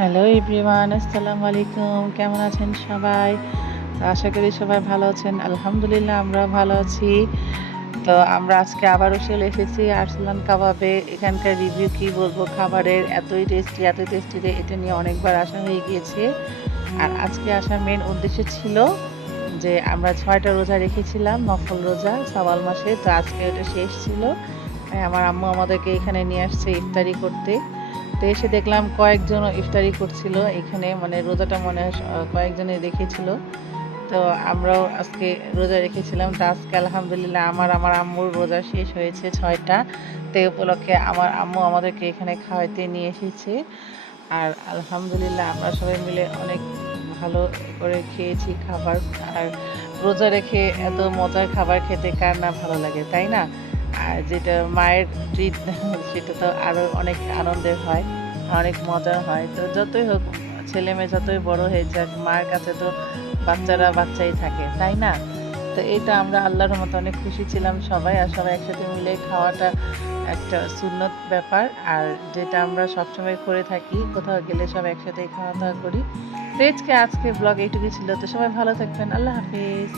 Hello everyone, আসসালামু আলাইকুম। কেমন আছেন সবাই? তো আশা করি সবাই ভালো আছেন। আলহামদুলিল্লাহ আমরাও ভালো আছি। তো আমরা আজকে আবারও চলে এসেছি আরসালান কাবাবে। এখানকার রিভিউ কি বলবো, খাবারের এতই টেস্টি যে এটা নিয়ে অনেকবার আসা হয়ে গিয়েছে। আর আজকে আসার মেইন উদ্দেশ্য ছিল যে আমরা ৬ টা রোজা রেখেছিলাম, নফল রোজা শাওয়াল মাসে। তো আজকে ওটা শেষ ছিল। তাই আমার আম্মু আমাদেরকে এখানে নিয়ে আসছে ইফতারি করতে। তো এসে দেখলাম কয়েকজনও ইফতারি করছিল এখানে, মানে রোজাটা মনে হয় কয়েকজনই রেখেছিল। তো আমরাও আজকে রোজা রেখেছিলাম। তো আজকে আলহামদুলিল্লাহ আমার আম্মুর রোজা শেষ হয়েছে ৬ টা। তো এই উপলক্ষে আমার আম্মু আমাদেরকে এখানে খাওয়াইতে নিয়ে এসেছে। আর আলহামদুলিল্লাহ আমরা সবাই মিলে অনেক ভালো করে খেয়েছি খাবার। আর রোজা রেখে এত মজার খাবার খেতে কার না ভালো লাগে, তাই না? আর যেটা মায়ের ট্রিট সেটা তো আরো অনেক আনন্দের হয়, অনেক মজার হয়। তো যতই হোক, ছেলেমেয়ে যতই বড় হয়ে যাক, মায়ের কাছে তো বাচ্চারা বাচ্চাই থাকে, তাই না? তো এটা আমরা আল্লাহর রহমতে অনেক খুশি ছিলাম সবাই। আর সবাই একসাথে মিলে খাওয়াটা একটা সুন্নত ব্যাপার। আর যেটা আমরা সবসময় করে থাকি, কোথাও গেলে সব একসাথেই খাওয়া-দাওয়া করি। তো আজকে ব্লগ এইটুকুই ছিল। তো সবাই ভালো থাকবেন। আল্লাহ হাফেজ।